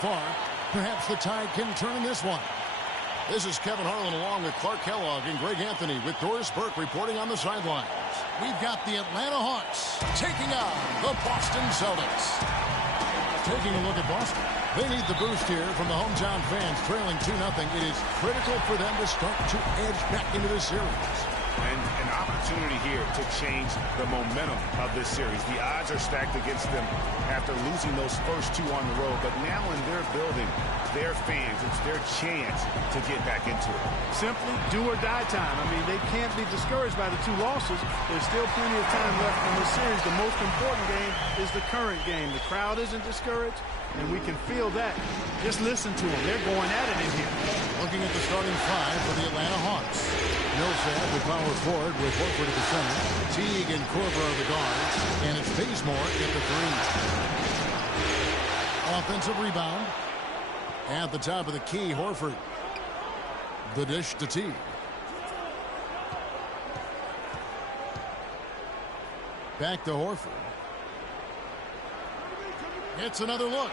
Far, perhaps the Tide can turn in this one. This is Kevin Harlan along with Clark Kellogg and Greg Anthony with Doris Burke reporting on the sidelines. We've got the Atlanta Hawks taking on the Boston Celtics. Taking a look at Boston. They need the boost here from the hometown fans trailing 2-0. It is critical for them to start to edge back into this series. And an opportunity here to change the momentum of this series. The odds are stacked against them after losing those first two on the road. But now in their building, their fans, it's their chance to get back into it. Simply do or die time. I mean, they can't be discouraged by the two losses. There's still plenty of time left in this series. The most important game is the current game. The crowd isn't discouraged, and we can feel that. Just listen to them. They're going at it in here. Looking at the starting five for the Atlanta Hawks. Millsap, the power forward with Horford at the center. Teague and Korver are the guards. And it's Bazemore at the three. Offensive rebound. At the top of the key, Horford. The dish to Teague. Back to Horford. It's another look.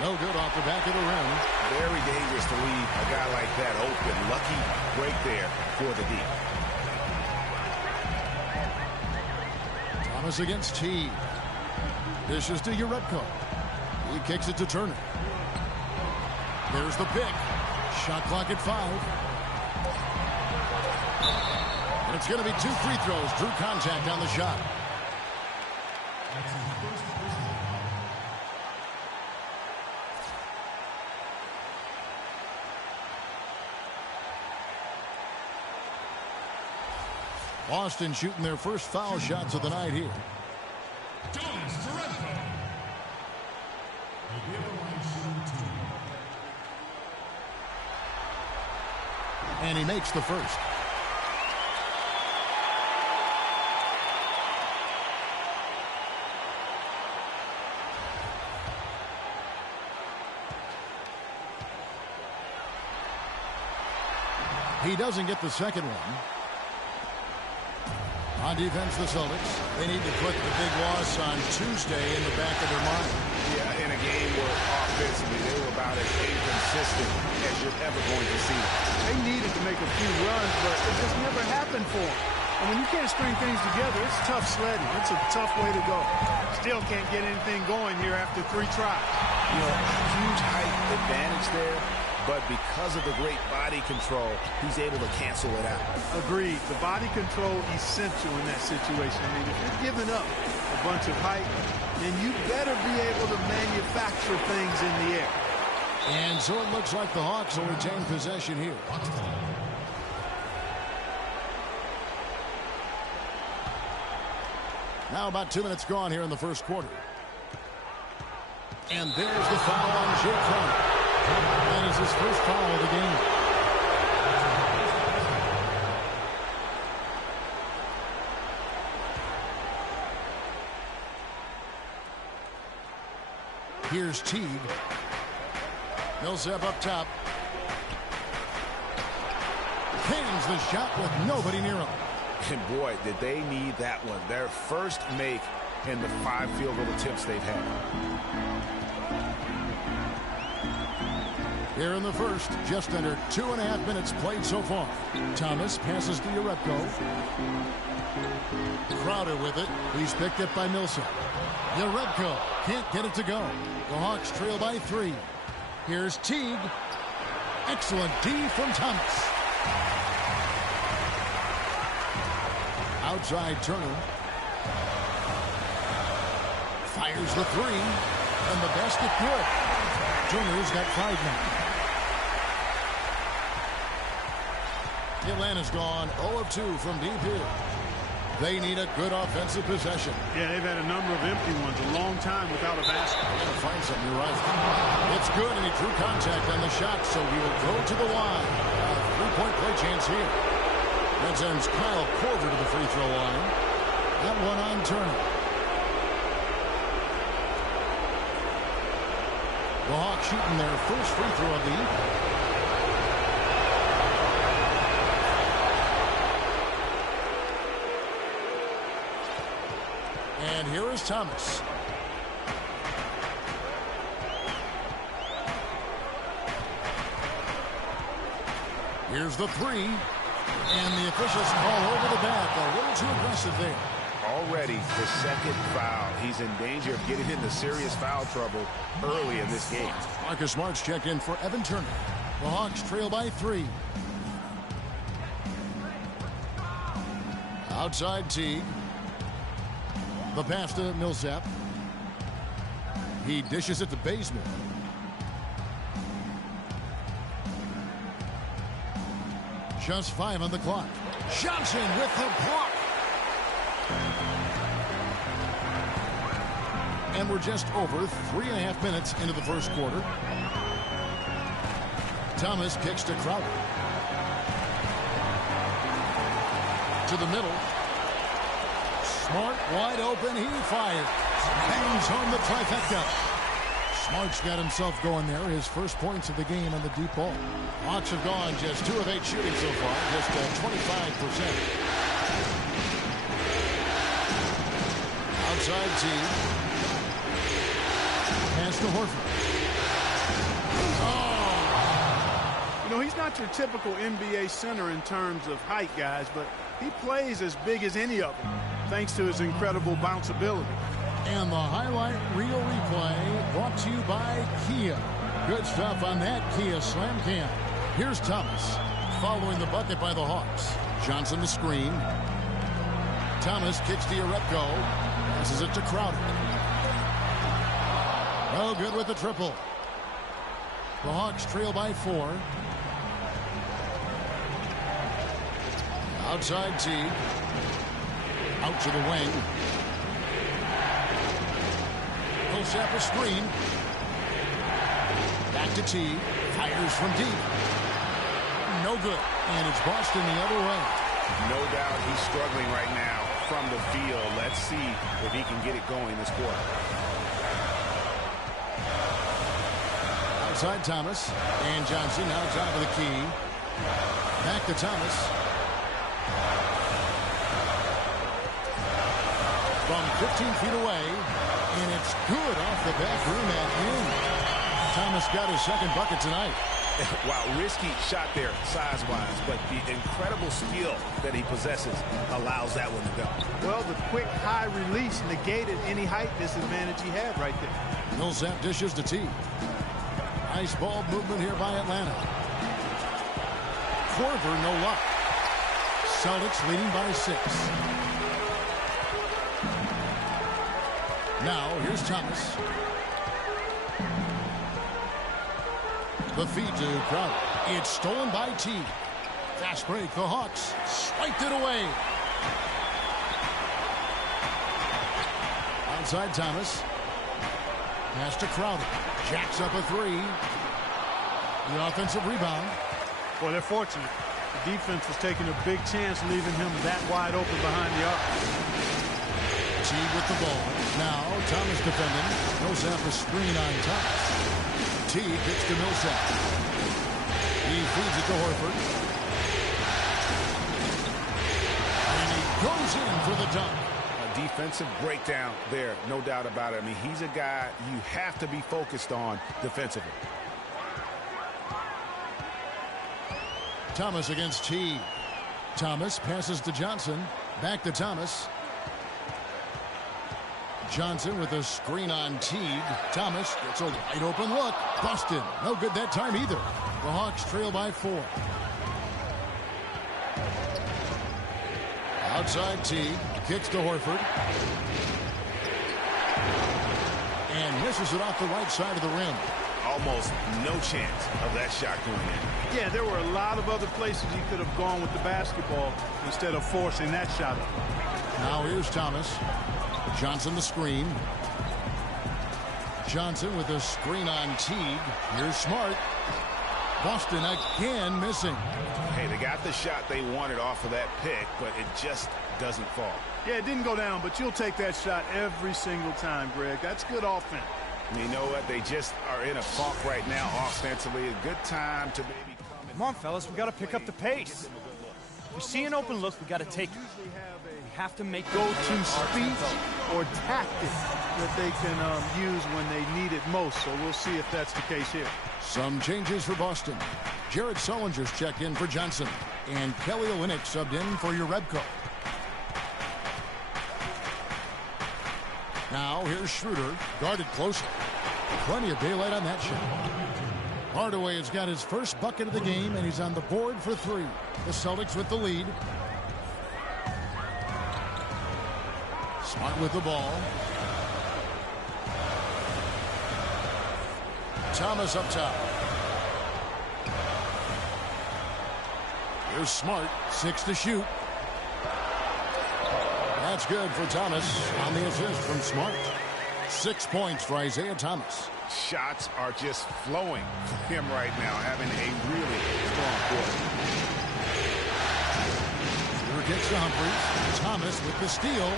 No good off the back of the rim. Very dangerous to leave a guy like that open. Lucky break there for the D. Thomas against Teague. Dishes to Uretko. He kicks it to Turner. There's the pick. Shot clock at 5. And it's going to be 2 free throws. Drew contact on the shot. Boston shooting their first foul shots of the night here. And he makes the first. He doesn't get the second one. On defense, the Celtics, they need to put the big loss on Tuesday in the back of their mind. Yeah, in a game where offensively they were about as inconsistent as you're ever going to see. They needed to make a few runs, but it just never happened for them. And when you can't string things together, it's tough sledding. It's a tough way to go. Still can't get anything going here after 3 tries. You know, huge height advantage there. But because of the great body control, he's able to cancel it out. Agreed. The body control essential in that situation. I mean, if you're giving up a bunch of height, then you better be able to manufacture things in the air. And so it looks like the Hawks will retain possession here. Now about 2 minutes gone here in the first quarter. And there's the foul on Jay Crowder. That is his first foul of the game. Here's Teague. Millsap up top. Pins the shot with nobody near him. And boy, did they need that one. Their first make in the 5 field goal attempts they've had. Here in the first, just under 2.5 minutes played so far. Thomas passes to Uretko. Crowder with it. He's picked up by Millsap. Uretko can't get it to go. The Hawks trail by 3. Here's Teague. Excellent D from Thomas. Outside Turner. Fires the 3. And the basket good. Turner's got 5 now. Atlanta's gone 0 of 2 from deep here. They need a good offensive possession. Yeah, they've had a number of empty ones, a long time without a basket. They're going to find something, you're right. It's good, and he drew contact on the shot, so he will go to the line. A 3-point play chance here. That sends Kyle Korver to the free throw line. That one on Turner. The Hawks shooting their first free throw of the evening. And here is Thomas. Here's the three. And the officials call over the back. A little too aggressive there. Already the second foul. He's in danger of getting into serious foul trouble early in this game. Marcus Smart's checked in for Evan Turner. The Hawks trail by 3. Outside Teague. The pass to Millsap. He dishes it to Bazemore. Just 5 on the clock. Johnson with the block. And we're just over 3.5 minutes into the first quarter. Thomas kicks to Crowder. To the middle. Smart wide open. He fires. Bangs home the trifecta. Smart's got himself going there. His first points of the game on the deep ball. Hawks have gone just 2 of 8 shooting so far. Just 25%. Outside Teague. Pass to Horford. Oh! You know, he's not your typical NBA center in terms of height, guys, but he plays as big as any of them, thanks to his incredible bounceability. And the highlight reel replay brought to you by Kia. Good stuff on that Kia Slam Cam. Here's Thomas following the bucket by the Hawks. Johnson the screen. Thomas kicks to Urepko. Passes it to Crowder. No good with the triple. The Hawks trail by 4. Outside Teague. Out to the wing. Millsap a screen. Back to Teague. Fires from deep. No good. And it's Boston the other way. No doubt he's struggling right now from the field. Let's see if he can get it going this quarter. Outside Thomas. And Johnson now top of the key. Back to Thomas. From 15 feet away. And it's good off the back rim and in. Thomas got his second bucket tonight. Wow, risky shot there size-wise, but the incredible skill that he possesses allows that one to go. Well, the quick high release negated any height disadvantage he had right there. Millsap dishes to Teague. Nice ball movement here by Atlanta. Korver, no luck. Celtics leading by 6. Now, here's Thomas. The feed to Crowder. It's stolen by Teague. Fast break. The Hawks swiped it away. Outside Thomas. Pass to Crowder. Jacks up a 3. The offensive rebound. Well, they're fortunate. The defense was taking a big chance leaving him that wide open behind the arc. Teague with the ball. Now Thomas defending. Millsap a screen on Thomas. Teague gets to Millsap. He feeds it to Horford. And he goes in for the dunk. A defensive breakdown there, no doubt about it. I mean, he's a guy you have to be focused on defensively. Thomas against Teague. Thomas passes to Johnson. Back to Thomas. Johnson with a screen on Teague. Thomas gets a wide open look. Busted. No good that time either. The Hawks trail by 4. Outside Teague. Kicks to Horford. And misses it off the right side of the rim. Almost no chance of that shot going in. Yeah, there were a lot of other places he could have gone with the basketball instead of forcing that shot up. Now here's Thomas. Johnson the screen. Johnson with a screen on Teague. Here's Smart. Boston again missing. Hey, they got the shot they wanted off of that pick, but it just doesn't fall. Yeah, it didn't go down, but you'll take that shot every single time, Greg. That's good offense. And you know what? They just are in a funk right now offensively. A good time to maybe come on, fellas. We got to pick up the pace. If we see an open look, we got to take it. We have to make go-to speed or tactic that they can use when they need it most. So we'll see if that's the case here. Some changes for Boston. Jared Sullinger's checked in for Johnson. And Kelly Olynyk subbed in for Urebko. Now here's Schroeder, guarded closely. Plenty of daylight on that shot. Hardaway has got his first bucket of the game, and he's on the board for 3. The Celtics with the lead. Smart with the ball. Thomas up top. Here's Smart, 6 to shoot. That's good for Thomas on the assist from Smart. 6 points for Isaiah Thomas. Shots are just flowing for him right now, having a really strong quarter. Here kicks to Humphries. Thomas with the steal.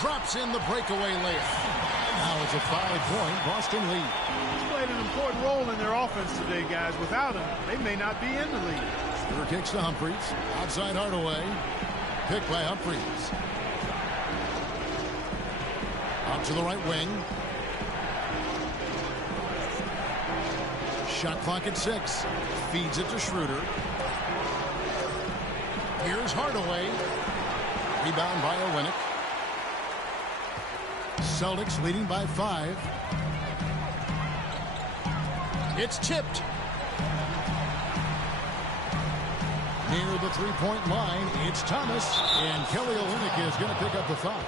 Drops in the breakaway layup. Now it's a 5-point Boston lead. He's played an important role in their offense today, guys. Without him, they may not be in the lead. Here kicks to Humphries. Outside Hardaway. Picked by Humphries. Out to the right wing. Shot clock at 6. Feeds it to Schroeder. Here's Hardaway. Rebound by Olynyk. Celtics leading by 5. It's tipped. Near the three-point line, it's Thomas. And Kelly Olynyk is going to pick up the foul.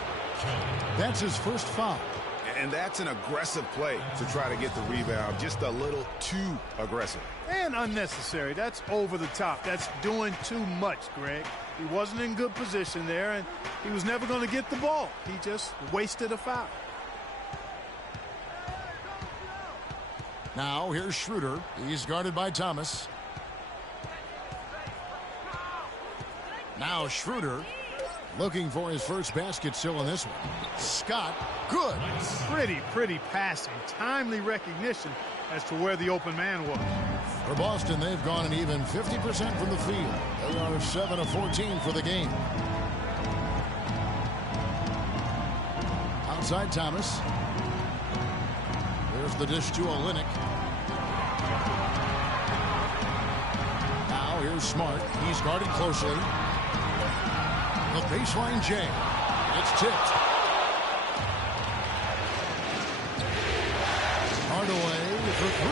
That's his first foul. And that's an aggressive play to try to get the rebound. Just a little too aggressive. And unnecessary. That's over the top. That's doing too much, Greg. He wasn't in good position there, and he was never going to get the ball. He just wasted a foul. Now here's Schroeder. He's guarded by Thomas. Now Schroeder looking for his first basket still in this one. Scott, good. Pretty passing. Timely recognition as to where the open man was. For Boston, they've gone an even 50% from the field. They are 7 of 14 for the game. Outside Thomas. There's the dish to Olynyk. Now here's Smart. He's guarded closely. The baseline J. It's tipped. Hardaway for 3.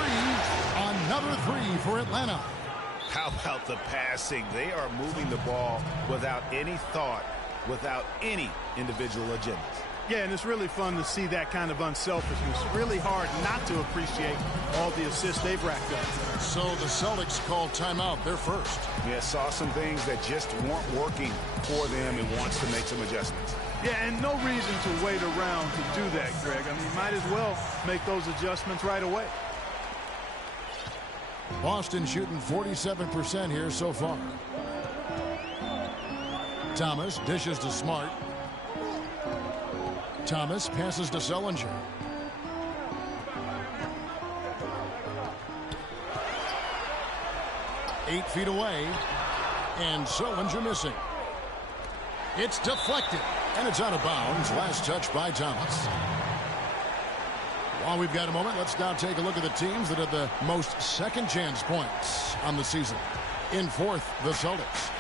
Another 3 for Atlanta. How about the passing? They are moving the ball without any thought, without any individual agendas. Yeah, and it's really fun to see that kind of unselfishness. Really hard not to appreciate all the assists they've racked up. So the Celtics called timeout. They're first. Yeah, saw some things that just weren't working for them and wants to make some adjustments. Yeah, and no reason to wait around to do that, Greg. I mean, might as well make those adjustments right away. Boston shooting 47% here so far. Thomas dishes to Smart. Thomas passes to Sullinger. Eight feet away. And Sullinger missing. It's deflected. And it's out of bounds. Last touch by Thomas. While we've got a moment, let's now take a look at the teams that had the most second chance points on the season. In fourth, the Celtics.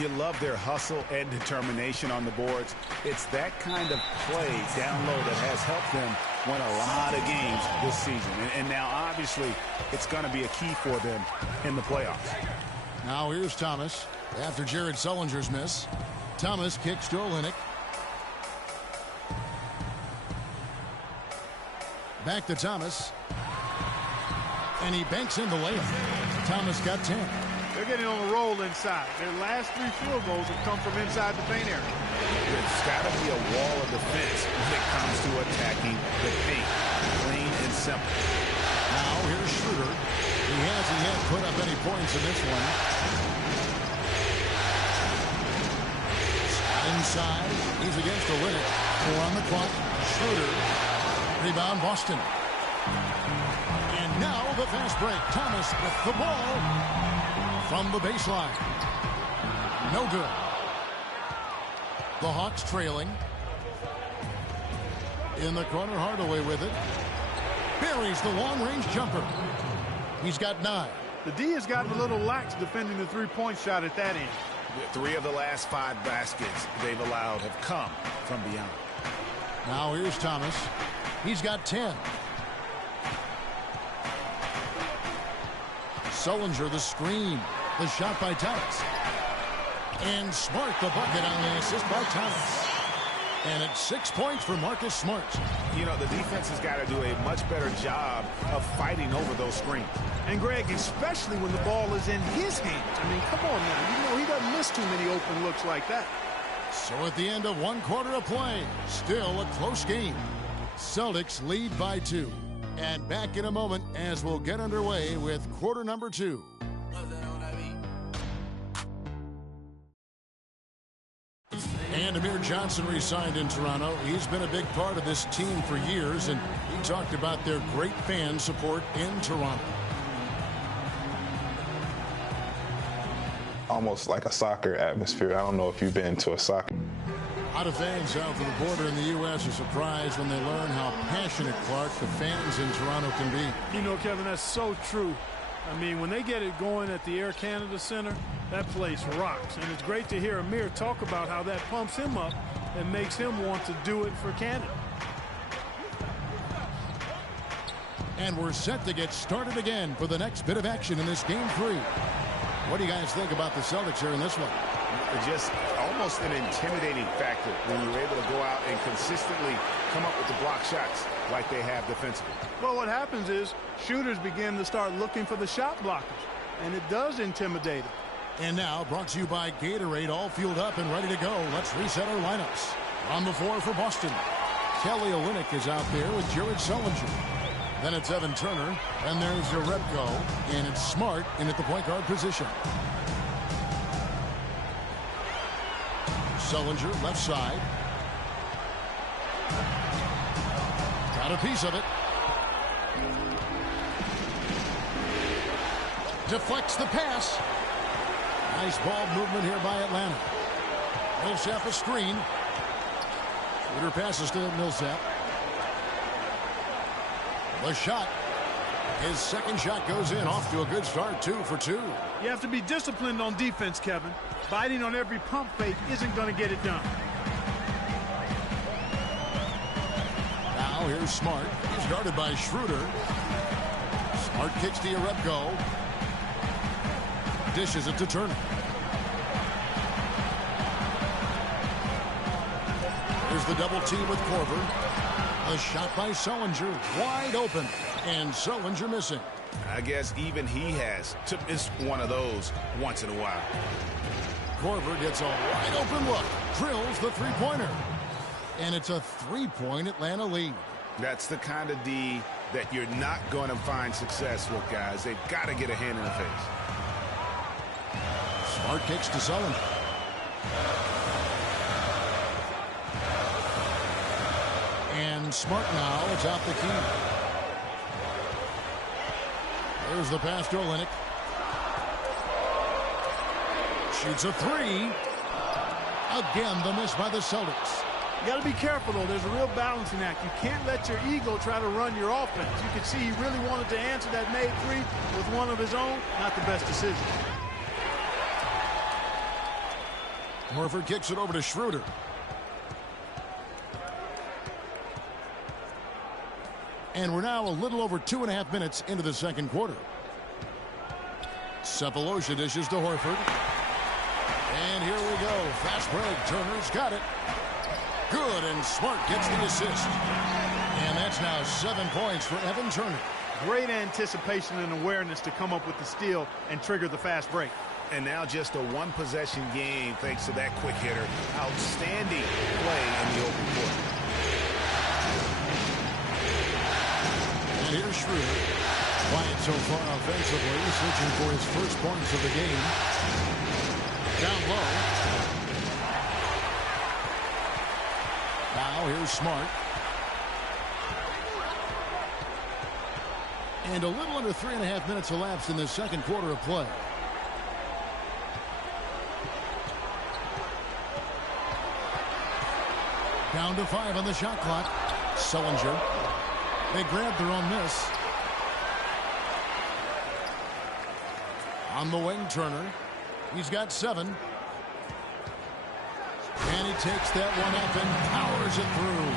You love their hustle and determination on the boards. It's that kind of play down low that has helped them win a lot of games this season. And now, obviously, it's going to be a key for them in the playoffs. Now here's Thomas after Jared Sullinger's miss. Thomas kicks to Olynyk. Back to Thomas. And he banks in the layup. Thomas got 10. They're getting on a roll inside. Their last 3 field goals have come from inside the paint area. There's got to be a wall of defense when it comes to attacking the paint. Plain and simple. Now here's Schroeder. He hasn't yet put up any points in this one. Inside. He's against Olynyk. 4 on the clock. Schroeder. Rebound Boston. And now the fast break. Thomas with the ball from the baseline. No good. The Hawks trailing. In the corner, Hardaway with it. Buries the long-range jumper. He's got 9. The D has gotten a little lax defending the three-point shot at that end. 3 of the last 5 baskets they've allowed have come from beyond. Now here's Thomas. He's got 10. Sullinger the screen. The shot by Thomas. And Smart the bucket on the assist by Thomas. And it's 6 points for Marcus Smart. You know, the defense has got to do a much better job of fighting over those screens. And, Greg, especially when the ball is in his hands. I mean, come on now. You know, he doesn't miss too many open looks like that. So at the end of 1 quarter of play, still a close game. Celtics lead by 2. And back in a moment as we'll get underway with quarter number 2. And Amir Johnson re-signed in Toronto. He's been a big part of this team for years, and he talked about their great fan support in Toronto. Almost like a soccer atmosphere. I don't know if you've been to a soccer. A lot of fans south of the border in the U.S. are surprised when they learn how passionate, Clark, the fans in Toronto can be. You know, Kevin, that's so true. I mean, when they get it going at the Air Canada Center, that place rocks. And it's great to hear Amir talk about how that pumps him up and makes him want to do it for Canada. And we're set to get started again for the next bit of action in this Game 3. What do you guys think about the Celtics here in this one? Just almost an intimidating factor when you're able to go out and consistently come up with the block shots like they have defensively. Well, what happens is shooters begin to start looking for the shot blockers, and it does intimidate them. And now, brought to you by Gatorade, all fueled up and ready to go. Let's reset our lineups. On the floor for Boston, Kelly Olynyk is out there with Jared Sullinger. Then it's Evan Turner, and there's Jerebko, and it's Smart in at the point guard position. Sullinger, left side. Got a piece of it. Deflects the pass. Nice ball movement here by Atlanta. Millsap a screen. Shooter passes to Millsap. The shot. His second shot goes in. Off to a good start. 2 for 2. You have to be disciplined on defense, Kevin. Biting on every pump fake isn't going to get it done. Now here's Smart. He's guarded by Schroeder. Smart kicks to Jerebko. Dishes it to Turner. Here's the double team with Korver. A shot by Sullinger. Wide open. And Sullinger missing. I guess even he has to miss one of those once in a while. Korver gets a wide open look. Drills the three-pointer. And it's a 3-point Atlanta lead. That's the kind of D that you're not going to find success with, guys. They've got to get a hand in the face. Smart kicks to Sullinger. And Smart now, it's out the key. There's the pass to Olynyk. Shoots a 3. Again, the miss by the Celtics. You got to be careful, though. There's a real balancing act. You can't let your ego try to run your offense. You can see he really wanted to answer that made 3 with one of his own. Not the best decision. Horford kicks it over to Schroeder. And we're now a little over 2.5 minutes into the second quarter. Cephalosha dishes to Horford. And here we go. Fast break. Turner's got it. Good, and Smart gets the assist. And that's now 7 points for Evan Turner. Great anticipation and awareness to come up with the steal and trigger the fast break. And now just a one-possession game thanks to that quick hitter. Outstanding play in the open court. And here's Schroeder. Quiet so far offensively, searching for his first points of the game. Down low. Now here's Smart. And a little under 3.5 minutes elapsed in the second quarter of play. Down to 5 on the shot clock. Sullinger. They grabbed their own miss. On the wing, Turner. He's got 7. And he takes that one up and powers it through.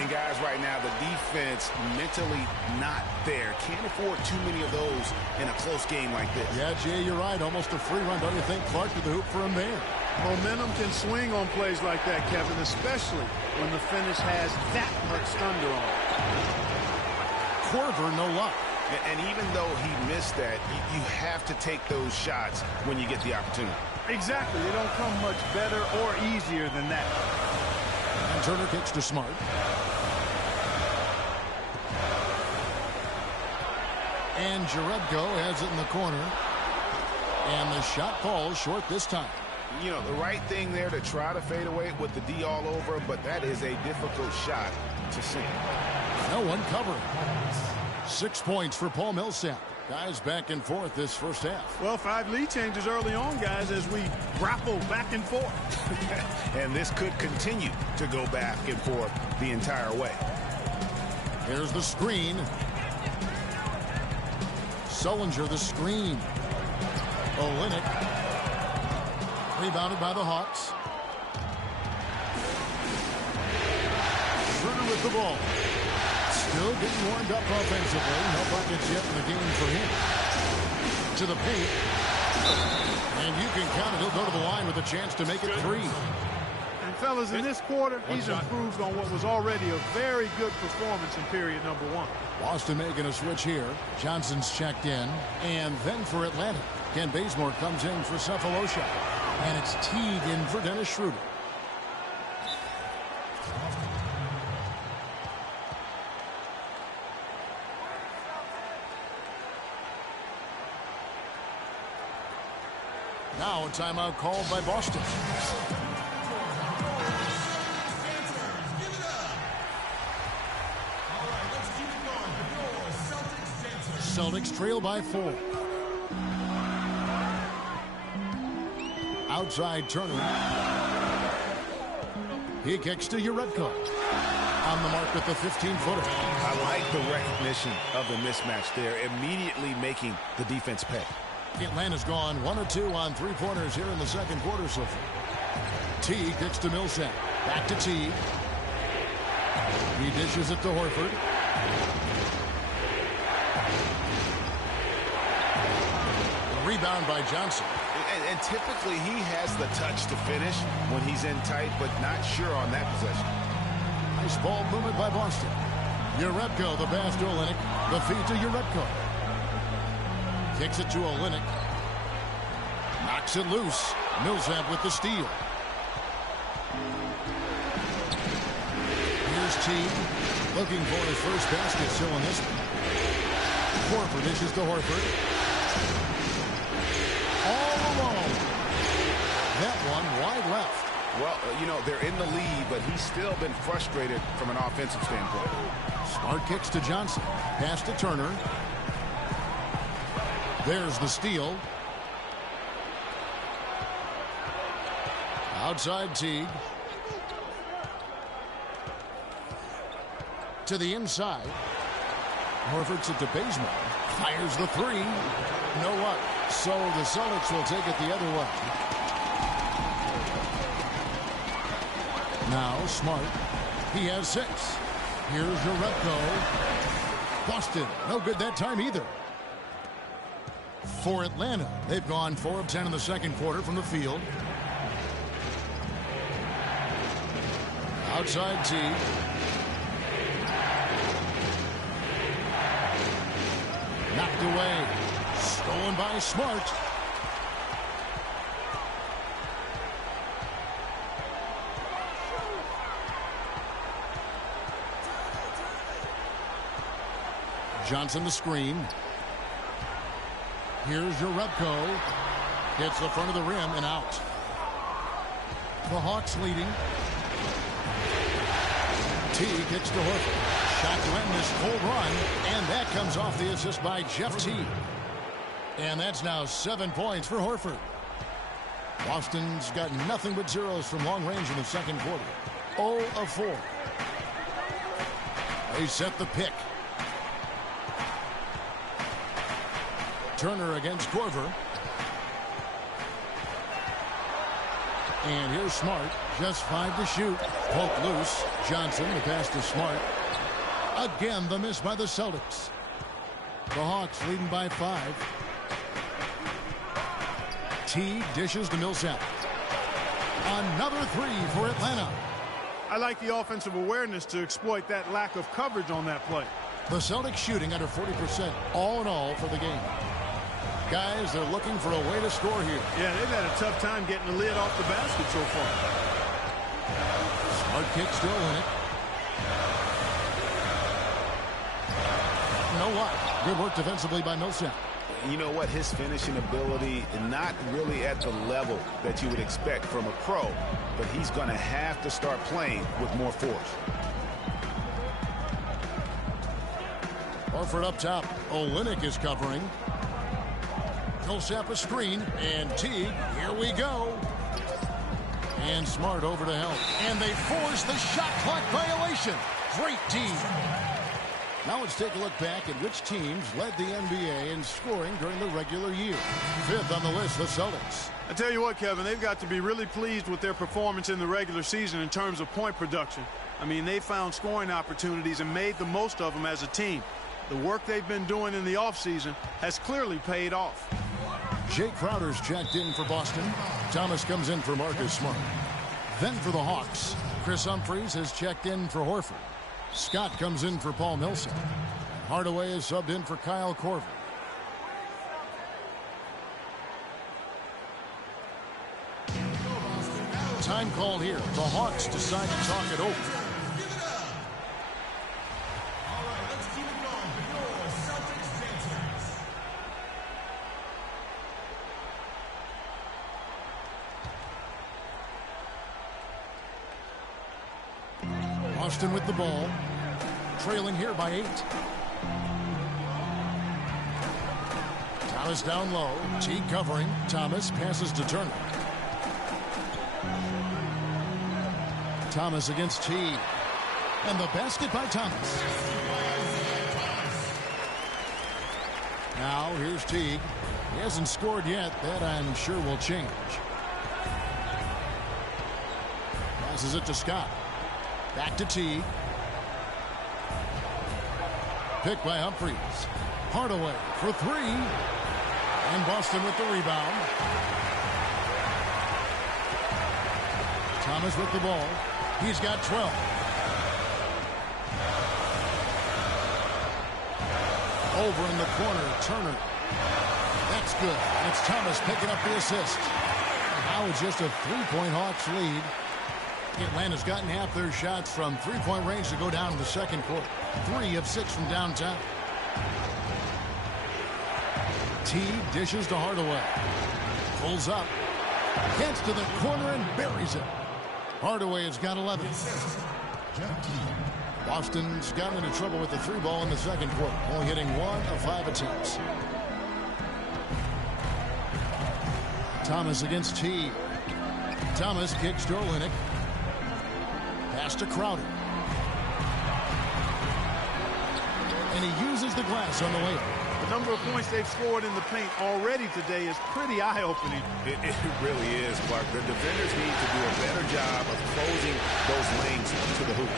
And guys, right now, the defense mentally not there. Can't afford too many of those in a close game like this. Yeah, Jay, you're right. Almost a free run. Don't you think? Clark to the hoop for him there. Momentum can swing on plays like that, Kevin, especially when the finish has that much thunder on it. Korver, no luck. And even though he missed that, you have to take those shots when you get the opportunity. Exactly. They don't come much better or easier than that. And Turner kicks to Smart. And Jerebko has it in the corner. And the shot falls short this time. You know, the right thing there to try to fade away with the D all over, but that is a difficult shot to sink. No one covering. 6 points for Paul Millsap. Guys back and forth this first half. Well, 5 lead changes early on, guys, as we grapple back and forth. And this could continue to go back and forth the entire way. Here's the screen. Sullinger the screen. Olynyk. Rebounded by the Hawks. Schroeder with the ball. Still getting warmed up offensively. No buckets yet in the game for him. To the paint. And you can count it. He'll go to the line with a chance to make it 3. And fellas, in this quarter, he's improved on what was already a very good performance in period number 1. Boston making a switch here. Johnson's checked in. And then for Atlanta, Ken Bazemore comes in for Cephalosha. And it's Teague in for Dennis Schroeder. Now a timeout called by Boston. Celtics trail by 4. Outside Turner. He kicks to Jerebko. On the mark with the 15-footer. I like the recognition of the mismatch there, immediately making the defense pay. Atlanta's gone 1 of 2 on 3-pointers here in the second quarter so far. Teague kicks to Millsap. Back to Teague. He dishes it to Horford. Rebound by Johnson. And typically he has the touch to finish when he's in tight, but not sure on that possession. Nice ball movement by Boston. Jerebko, the pass to Olynyk. The feed to Jerebko. Kicks it to Olynyk. Knocks it loose. Millsap with the steal. Here's Teague. Looking for his first basket still in this one. Horford dishes to Horford. All alone. That one wide left. Well, you know, they're in the lead, but he's still been frustrated from an offensive standpoint. Smart kicks to Johnson. Pass to Turner. There's the steal. Outside Teague. To the inside. Horford's it to Bazemore. Fires the 3. No luck. So the Celtics will take it the other way. Now Smart. He has 6. Here's Jerebko. Boston. No good that time either. For Atlanta, they've gone 4 of 10 in the second quarter from the field. Outside Teague. Knocked away. Stolen by Smart. Johnson the screen. Here's Jerebko. Hits the front of the rim and out. The Hawks leading. Teague gets to Horford. Shot to end this cold run. And that comes off the assist by Jeff Teague. And that's now 7 points for Horford. Boston's got nothing but zeros from long range in the second quarter. 0 of 4. They set the pick. Turner against Corver. And here's Smart. Just 5 to shoot. Poked loose. Johnson, the pass to Smart. Again, the miss by the Celtics. The Hawks leading by 5. Teague dishes to Millsap. Another 3 for Atlanta. I like the offensive awareness to exploit that lack of coverage on that play. The Celtics shooting under 40% all in all for the game. Guys, they're looking for a way to score here. Yeah, they've had a tough time getting the lid off the basket so far. Smart kick still in it. You know what? Good work defensively by Millsap. You know what? His finishing ability is not really at the level that you would expect from a pro, but he's going to have to start playing with more force. Horford up top. Olynyk is covering. Millsap a screen, and Teague, here we go. And Smart over to help. And they force the shot clock violation. Great team. Now let's take a look back at which teams led the NBA in scoring during the regular year. 5th on the list, the Celtics. I tell you what, Kevin, they've got to be really pleased with their performance in the regular season in terms of point production. I mean, they found scoring opportunities and made the most of them as a team. The work they've been doing in the offseason has clearly paid off. Jake Crowder's checked in for Boston. Thomas comes in for Marcus Smart. Then for the Hawks, Chris Humphries has checked in for Horford. Scott comes in for Paul Millsap. Hardaway is subbed in for Kyle Korver. Time called here. The Hawks decide to talk it over. Boston with the ball, trailing here by 8. Thomas down low. Teague covering. Thomas passes to Turner. Thomas against Teague. And the basket by Thomas. Now here's Teague. He hasn't scored yet. That I'm sure will change. Passes it to Scott. Back to Teague. Pick by Humphries. Hardaway for 3. And Boston with the rebound. Thomas with the ball. He's got 12. Over in the corner, Turner. That's good. It's Thomas picking up the assist. Now it's just a 3-point Hawks lead. Atlanta's gotten half their shots from 3-point range to go down in the second quarter. 3 of 6 from downtown. Teague dishes to Hardaway. Pulls up. Gets to the corner and buries it. Hardaway has got 11. Boston's gotten into trouble with the 3 ball in the second quarter, only hitting 1 of 5 attempts. Thomas against Teague. Thomas kicks to Olynyk. Pass to Crowder. And he uses the glass on the way. The number of points they've scored in the paint already today is pretty eye-opening. It really is, Clark. The defenders need to do a better job of closing those lanes to the hoop.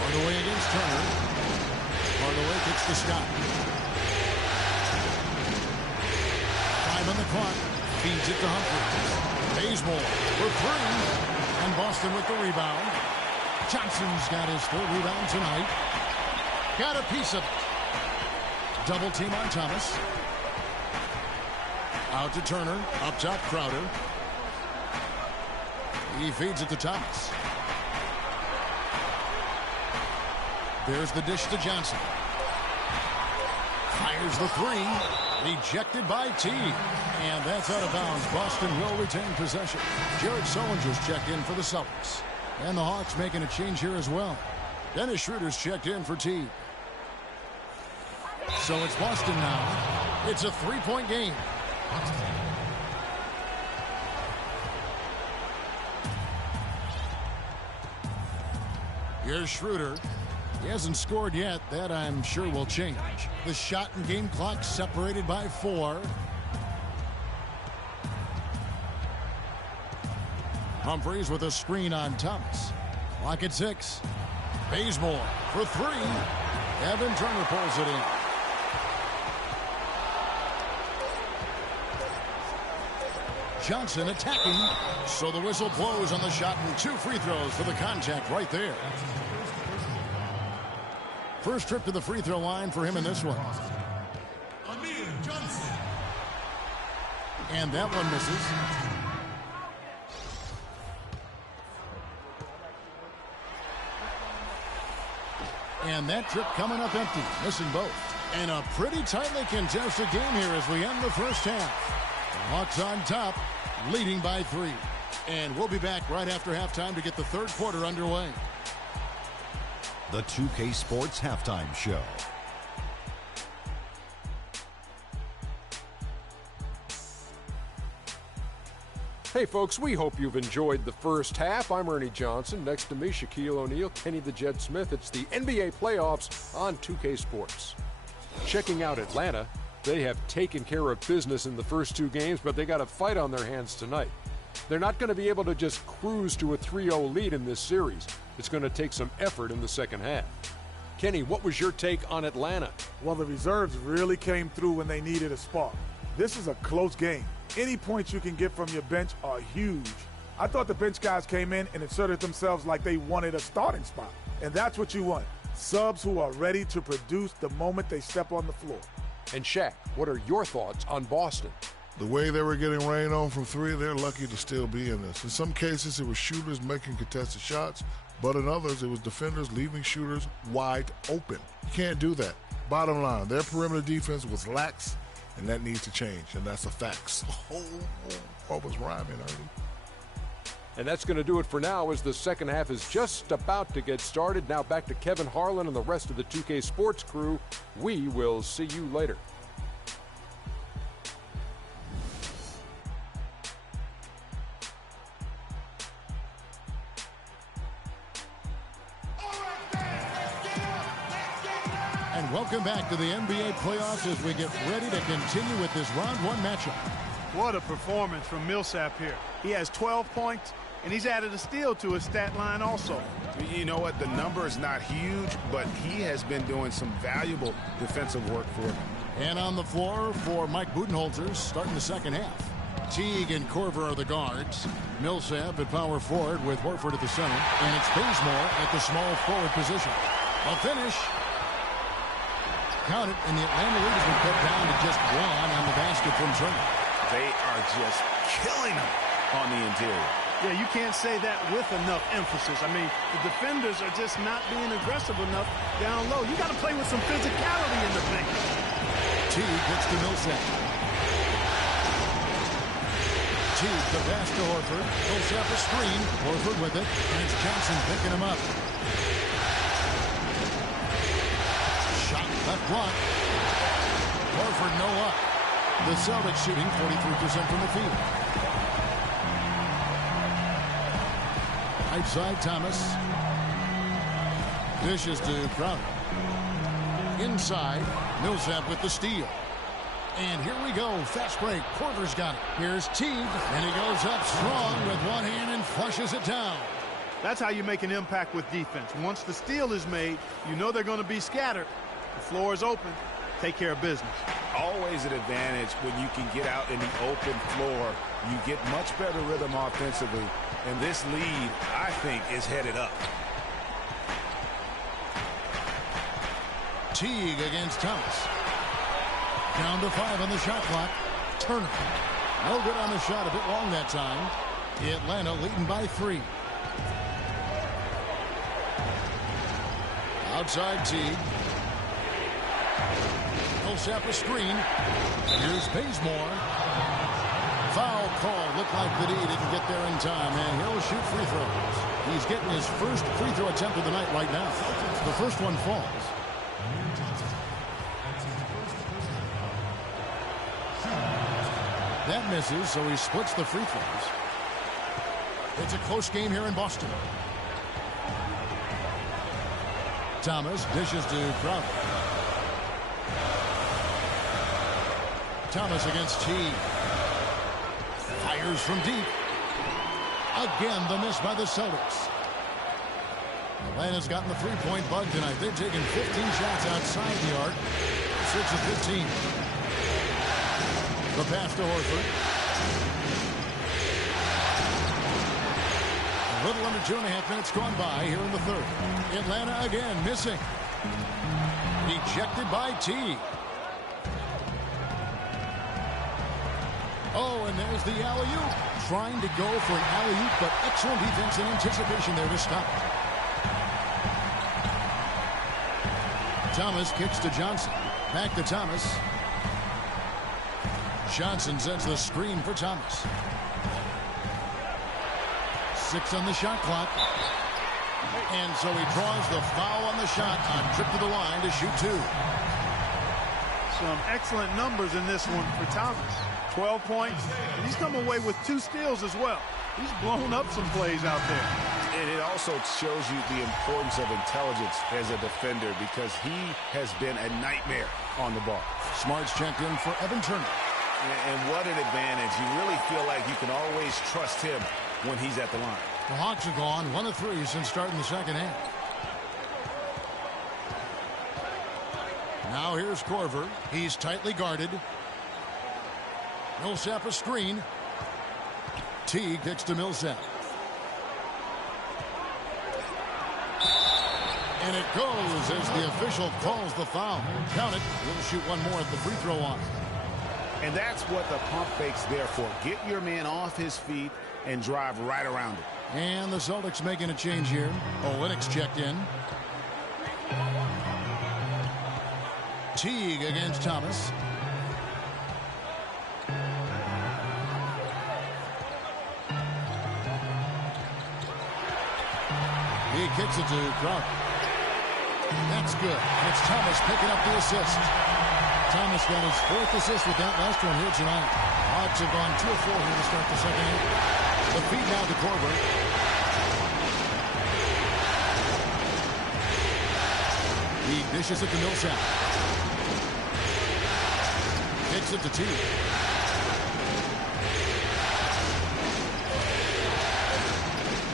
Hardaway against Turner. Hardaway kicks to Scott. 5 on the clock. Feeds it to Humphries. Bazemore for 3. And Boston with the rebound. Johnson's got his 3rd rebound tonight. Got a piece of it. Double team on Thomas. Out to Turner. Up top, Crowder. He feeds it to Thomas. There's the dish to Johnson. Fires the 3. Ejected by Teague. And that's out of bounds. Boston will retain possession. Jared Sullinger's checked in for the Celtics. And the Hawks making a change here as well. Dennis Schroeder's checked in for Teague. So it's Boston now. It's a 3-point game. Here's Schroeder. He hasn't scored yet. That, I'm sure, will change. The shot and game clock separated by 4. Humphries with a screen on Thomas. Clock at 6. Bazemore for 3. Evan Turner pulls it in. Johnson attacking. So the whistle blows on the shot and 2 free throws for the contact right there. First trip to the free throw line for him in this one. And that one misses. And that trip coming up empty, missing both. And a pretty tightly contested game here as we end the first half. Hawks on top, leading by 3. And we'll be back right after halftime to get the third quarter underway. The 2K Sports Halftime Show. Hey folks, we hope you've enjoyed the first half. I'm Ernie Johnson. Next to me, Shaquille O'Neal, Kenny the Jet Smith. It's the NBA playoffs on 2K Sports. Checking out Atlanta, they have taken care of business in the first 2 games, but they got a fight on their hands tonight. They're not going to be able to just cruise to a 3-0 lead in this series. It's going to take some effort in the second half. Kenny, what was your take on Atlanta? Well, the reserves really came through when they needed a spark. This is a close game. Any points you can get from your bench are huge. I thought the bench guys came in and inserted themselves like they wanted a starting spot. And that's what you want. Subs who are ready to produce the moment they step on the floor. And Shaq, what are your thoughts on Boston? The way they were getting rained on from 3, they're lucky to still be in this. In some cases, it was shooters making contested shots, but in others, it was defenders leaving shooters wide open. You can't do that. Bottom line, their perimeter defense was lax, and that needs to change, and that's a fact. What was rhyming, Ernie? And that's going to do it for now as the second half is just about to get started. Now back to Kevin Harlan and the rest of the 2K Sports crew. We will see you later. And welcome back to the NBA playoffs as we get ready to continue with this round 1 matchup. What a performance from Millsap here. He has 12 points, and he's added a steal to his stat line also. You know what? The number is not huge, but he has been doing some valuable defensive work for him. And on the floor for Mike Budenholzer starting the second half. Teague and Korver are the guards. Millsap at power forward with Horford at the center. And it's Bazemore at the small forward position. A finish. Count it, and the Atlanta lead has been cut down to just 1 on the basket from Turner. They are just killing them on the interior. Yeah, you can't say that with enough emphasis. I mean, the defenders are just not being aggressive enough down low. You got to play with some physicality in the paint. Teague gets to Millsap. Teague, the pass to Horford. Millsap a screen. Horford with it. And it's Johnson picking him up. Shot left block. Horford no luck. The Celtics shooting 43% from the field. Right side, Thomas. Dishes to Crowder. Inside, Millsap with the steal. And here we go. Fast break. Korver's got it. Here's Teague. And he goes up strong with one hand and flushes it down. That's how you make an impact with defense. Once the steal is made, you know they're going to be scattered. The floor is open. Take care of business. Always an advantage when you can get out in the open floor. You get much better rhythm offensively. And this lead, I think, is headed up. Teague against Thomas. Down to 5 on the shot clock. Turner. No good on the shot. A bit long that time. Atlanta leading by 3. Outside Teague. Millsap a screen. Here's Bazemore. Foul call. Looked like the D didn't get there in time, and he'll shoot free throws. He's getting his first free throw attempt of the night right now. The first one falls. That misses, so he splits the free throws. It's a close game here in Boston. Thomas dishes to Crowder. Thomas against Teague. Fires from deep. Again, the miss by the Celtics. Atlanta's gotten the three-point bug tonight. They've taken 15 shots outside the arc. 6 of 15. The pass to Horford. A little under 2.5 minutes gone by here in the third. Atlanta again missing. Ejected by Teague. Oh, and there's the alley-oop. Trying to go for an alley-oop, but excellent defense and anticipation there to stop. Thomas kicks to Johnson. Back to Thomas. Johnson sends the screen for Thomas. 6 on the shot clock. And so he draws the foul on the shot on trip to the line to shoot 2. Some excellent numbers in this one for Thomas. 12 points, and he's come away with 2 steals as well. He's blown up some plays out there. And it also shows you the importance of intelligence as a defender because he has been a nightmare on the ball. Smart's checked in for Evan Turner. And what an advantage. You really feel like you can always trust him when he's at the line. The Hawks have gone 1 of 3 since starting the second half. Now here's Korver. He's tightly guarded. Millsap a screen. Teague kicks to Millsap. And it goes as the official calls the foul. Count it. He'll shoot one more at the free throw line. And that's what the pump fake's there for. Get your man off his feet and drive right around it. And the Celtics making a change here. Olynyk's checked in. Teague against Thomas. He kicks it to Crowder. That's good. And it's Thomas picking up the assist. Thomas got his 4th assist with that last one here tonight. Hawks have gone 2 of 4 here to start the second half. The feed now to Korver. He dishes it to Millsap. Kicks it to Teague.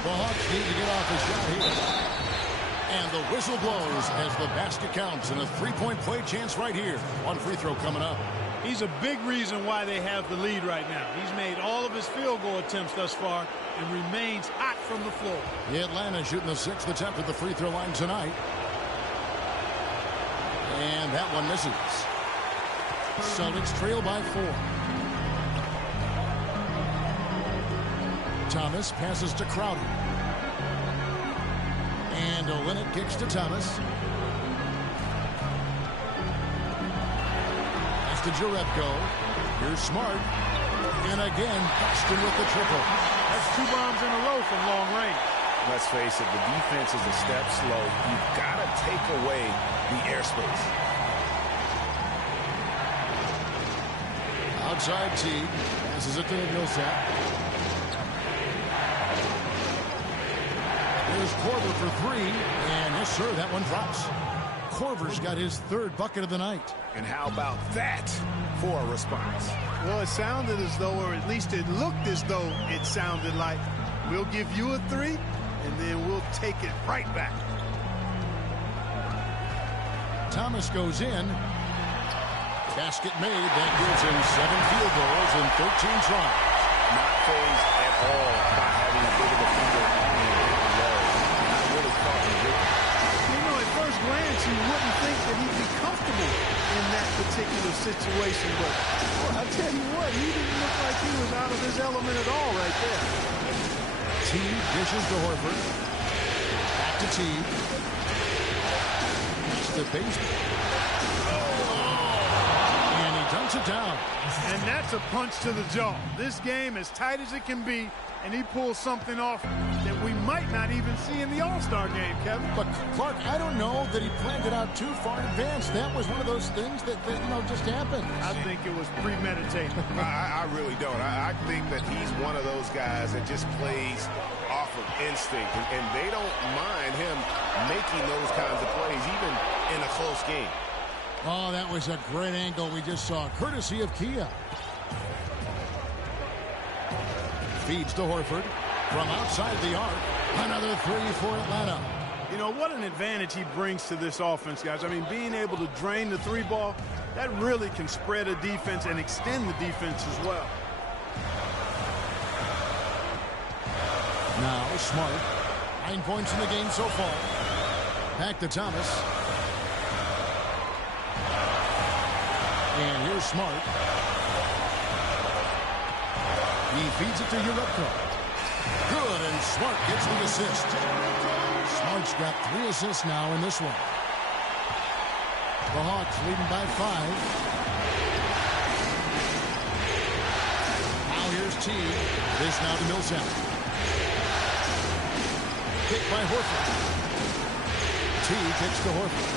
The Hawks need to get off a shot here. And the whistle blows as the basket counts and a 3-point play chance right here. One free throw coming up. He's a big reason why they have the lead right now. He's made all of his field goal attempts thus far and remains hot from the floor. The Atlanta shooting the 6th attempt at the free throw line tonight. And that one misses. Celtics trail by 4. Thomas passes to Crowder. And Olynyk kicks to Thomas. That's to Jerebko. Here's Smart. And again, Boston with the triple. That's 2 bombs in a row from long range. Let's face it, the defense is a step slow. You've got to take away the airspace. Outside Teague. Passes it to Millsap. There's Korver for 3, and yes, sir, that one drops. Korver's got his 3rd bucket of the night. And how about that for a response? Well, it sounded as though, or at least it looked as though it sounded like, we'll give you a 3, and then we'll take it right back. Thomas goes in. Basket made. That gives him 7 field goals in 13 tries. Not phased at all by having a big defender. At first glance, you wouldn't think that he'd be comfortable in that particular situation, but well, I tell you what, he didn't look like he was out of his element at all right there. Teague dishes to Horford. Back to Teague. That's the basement. And he dunks it down. And that's a punch to the jaw. This game as tight as it can be, and he pulls something off that we might not even see in the All-Star game, Kevin. But, Clark, I don't know that he planned it out too far in advance. That was one of those things that just happened. I think it was premeditated. I really don't. I think that he's one of those guys that just plays off of instinct, and they don't mind him making those kinds of plays, even in a close game. Oh, that was a great angle we just saw, courtesy of Kia. Feeds to Horford from outside the arc. Another three for Atlanta. You know, what an advantage he brings to this offense, guys. I mean, being able to drain the three ball, that really can spread a defense and extend the defense as well. Now Smart. 9 points in the game so far. Back to Thomas. And here's Smart. He feeds it to Uretka. Good, and Smart gets the assist. Smart's got 3 assists now in this one. The Hawks leading by 5. Now here's T. This now to Millsap. Kick by Horford. T kicks to Horford.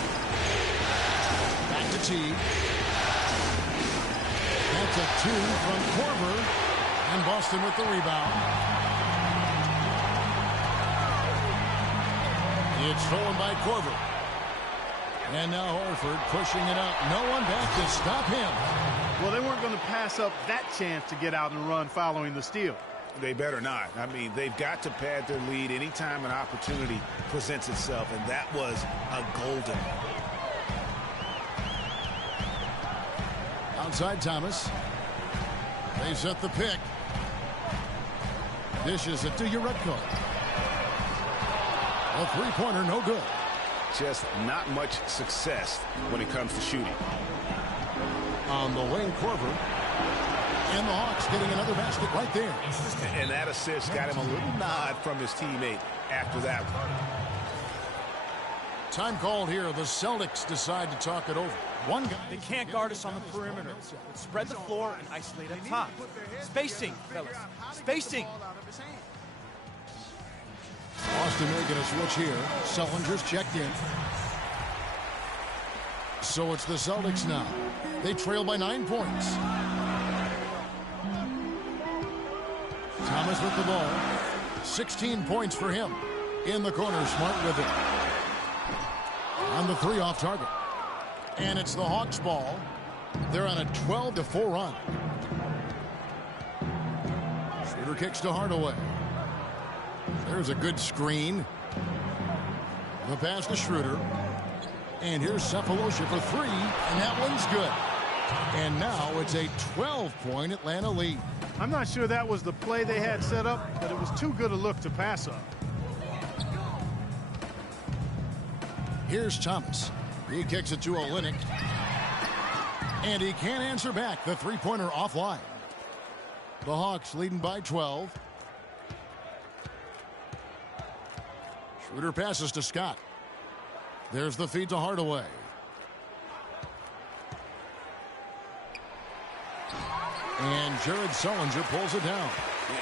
Back to T. That's a 2 from Korver. And Boston with the rebound. It's stolen by Korver. And now Horford pushing it up. No one back to stop him. Well, they weren't going to pass up that chance to get out and run following the steal. They better not. I mean, they've got to pad their lead anytime an opportunity presents itself, and that was a golden. Outside Thomas. They set the pick. Dishes it to Uretka. A three-pointer, no good. Just not much success when it comes to shooting. On the wing, Korver. And the Hawks getting another basket right there. And that assist got him a little nod from his teammate after that one. Time called here. The Celtics decide to talk it over. One guy. They can't guard us on the perimeter. Spread the floor and isolate up top. Spacing, fellas. Spacing. Boston making a switch here. Sullinger's checked in. So it's the Celtics now. They trail by 9 points. Thomas with the ball. 16 points for him. In the corner, Smart with it. On the 3 off target. And it's the Hawks ball. They're on a 12-4 run. Schroeder kicks to Hardaway. There's a good screen. The pass to Schroeder. And here's Cephalosha for 3. And that one's good. And now it's a 12-point Atlanta lead. I'm not sure that was the play they had set up, but it was too good a look to pass up. Here's Thomas. He kicks it to Olynyk. And he can't answer back. The three-pointer offline. The Hawks leading by 12. Schroeder passes to Scott. There's the feed to Hardaway. And Jared Sullinger pulls it down.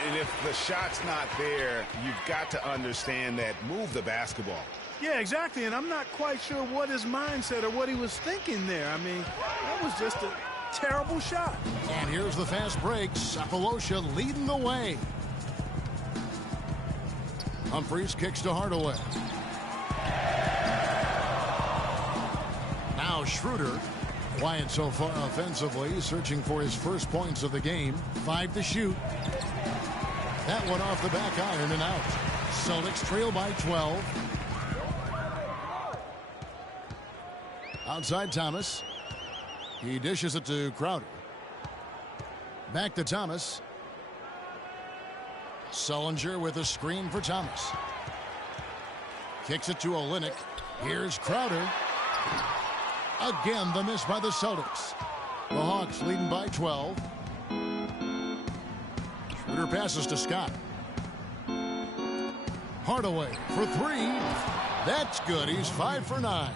And if the shot's not there, you've got to understand that. Move the basketball. Yeah, exactly, and I'm not quite sure what his mindset or what he was thinking there. I mean, that was just a terrible shot. And here's the fast break. Cephalosha leading the way. Humphries kicks to Hardaway. Now Schroeder, quiet so far offensively, searching for his first points of the game. 5 to shoot. That one off the back iron and out. Celtics trail by 12. Outside Thomas. He dishes it to Crowder. Back to Thomas. Sullinger with a screen for Thomas. Kicks it to Olynyk. Here's Crowder. Again, the miss by the Celtics. The Hawks leading by 12. Schroeder passes to Scott. Hardaway for 3. That's good. He's 5 for 9.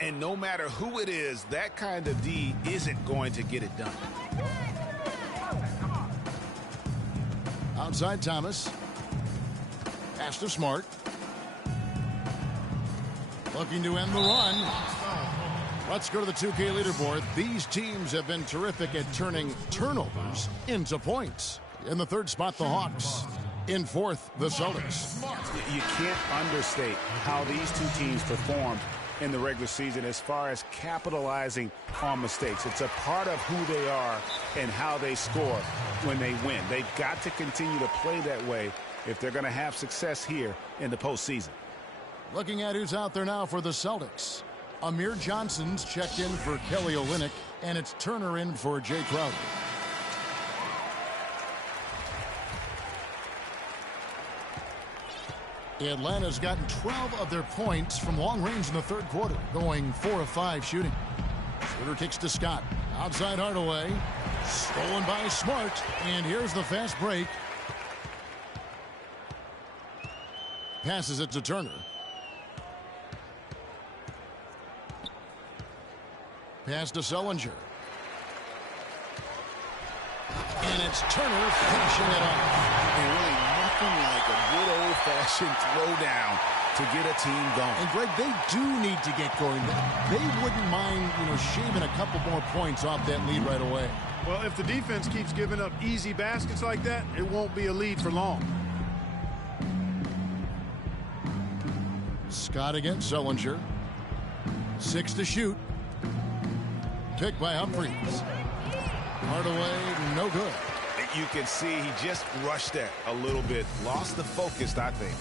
And no matter who it is, that kind of D isn't going to get it done. Outside Thomas. Pass to Smart. Looking to end the run. Let's go to the 2K leaderboard. These teams have been terrific at turning turnovers into points. In the third spot, the Hawks. In fourth, the Celtics. You can't understate how these two teams performed in the regular season as far as capitalizing on mistakes. It's a part of who they are and how they score when they win. They've got to continue to play that way if they're going to have success here in the postseason. Looking at who's out there now for the Celtics. Amir Johnson's checked in for Kelly Olynyk, and it's Turner in for Jay Crowder. Atlanta's gotten 12 of their points from long range in the third quarter, going 4 of 5 shooting. Schroeder kicks to Scott. Outside Hardaway. Stolen by Smart. And here's the fast break. Passes it to Turner. Pass to Sullinger. And it's Turner finishing it off. And really nothing like a good old-fashioned throwdown to get a team going. And, Greg, they do need to get going. They wouldn't mind, shaving a couple more points off that lead right away. Well, if the defense keeps giving up easy baskets like that, it won't be a lead for long. Scott against Sullinger. 6 to shoot. Picked by Humphries. Hardaway, no good. You can see he just rushed that a little bit. Lost the focus, I think.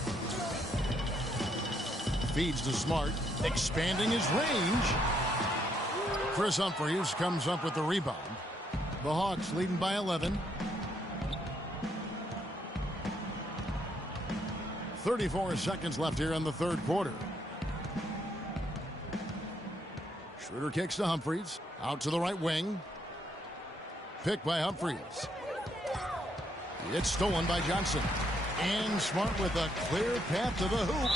Feeds to Smart. Expanding his range. Chris Humphries comes up with the rebound. The Hawks leading by 11. 34 seconds left here in the third quarter. Schroeder kicks to Humphries. Out to the right wing. Picked by Humphries. It's stolen by Johnson. And Smart with a clear path to the hoop.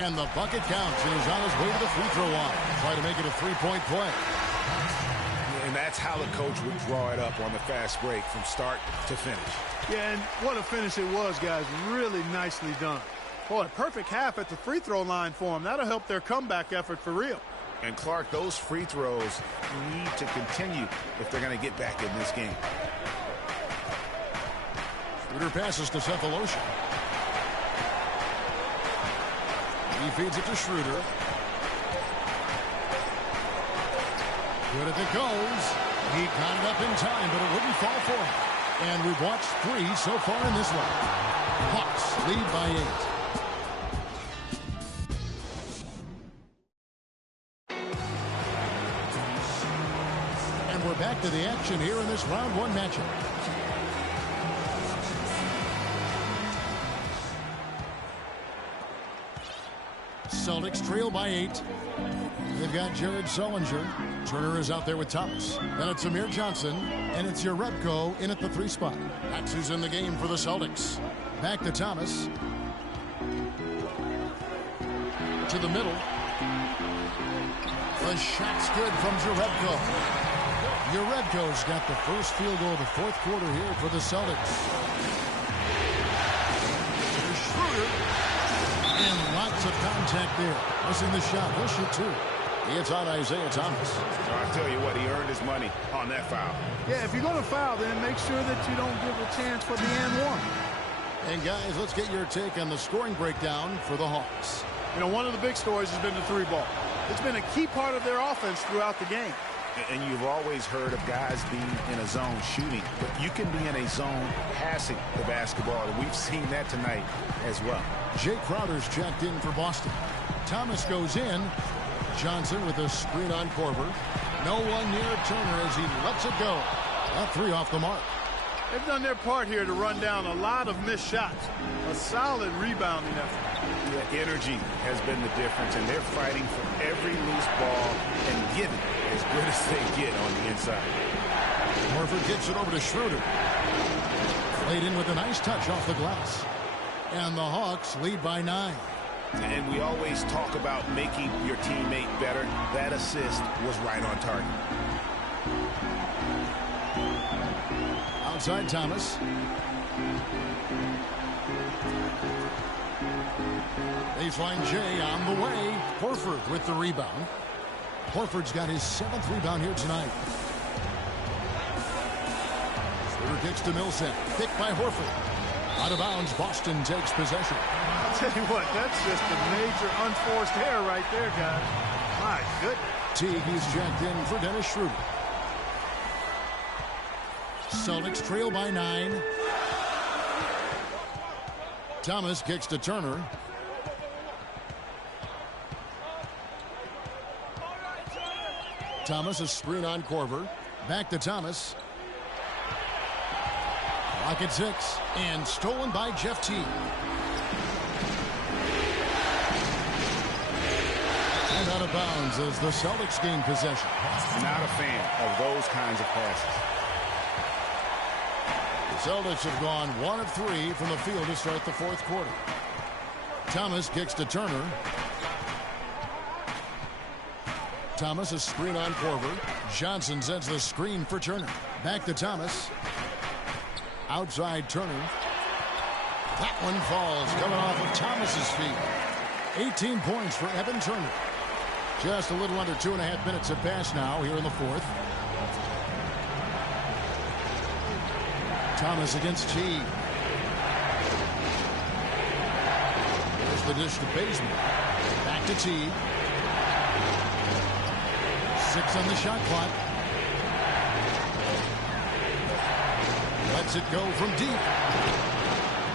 And the bucket counts. And he's on his way to the free throw line. Try to make it a three-point play. And that's how the coach would draw it up on the fast break from start to finish. Yeah, and what a finish it was, guys. Really nicely done. Boy, a perfect half at the free throw line for them. That'll help their comeback effort for real. And Clark, those free throws need to continue if they're going to get back in this game. Schroeder passes to Cephalosha. He feeds it to Schroeder. Good if it goes. He got it up in time, but it wouldn't fall for him. And we've watched 3 so far in this one. Hawks lead by 8. We're back to the action here in this round 1 matchup. Celtics trail by 8. They've got Jared Sullinger. Turner is out there with Thomas. Then it's Amir Johnson. And it's Jerebko in at the 3 spot. That's who's in the game for the Celtics. Back to Thomas. To the middle. The shot's good from Jerebko. Jerebko's got the first field goal of the fourth quarter here for the Celtics. Here's Schroeder. And lots of contact there. Missing the shot. He'll shoot 2. It's on Isaiah Thomas. I'll tell you what, he earned his money on that foul. Yeah, if you're going to foul, then make sure that you don't give a chance for the and one. And guys, let's get your take on the scoring breakdown for the Hawks. One of the big stories has been the 3-ball. It's been a key part of their offense throughout the game. And you've always heard of guys being in a zone shooting, but you can be in a zone passing the basketball, and we've seen that tonight as well. Jay Crowder's checked in for Boston. Thomas goes in. Johnson with a screen on Korver. No one near Turner as he lets it go. That 3 off the mark. They've done their part here to run down a lot of missed shots. A solid rebounding effort. The energy has been the difference, and they're fighting for every loose ball and giving as good as they get on the inside. Horford gets it over to Schroeder. Played in with a nice touch off the glass. And the Hawks lead by 9. And we always talk about making your teammate better. That assist was right on target. Outside Thomas. Baseline J on the way. Horford with the rebound. Horford's got his 7th rebound here tonight. Schroeder kicks to Millsap. Picked by Horford. Out of bounds, Boston takes possession. I'll tell you what, that's just a major unforced error right there, guys. My goodness. Teague is jacked in for Dennis Schroeder. Celtics trail by 9. Thomas kicks to Turner. Thomas, a screen on Korver. Back to Thomas. Clock at 6. And stolen by Jeff Teague. And out of bounds as the Celtics gain possession. Not a fan of those kinds of passes. The Celtics have gone 1 of 3 from the field to start the 4th quarter. Thomas kicks to Turner. Thomas, a screen on Korver. Johnson sends the screen for Turner. Back to Thomas. Outside Turner. That one falls, coming off of Thomas's feet. 18 points for Evan Turner. Just a little under 2.5 minutes have passed now here in the 4th. Thomas against Teague. There's the dish to Bazemore. Back to Teague. 6 on the shot clock. Lets it go from deep.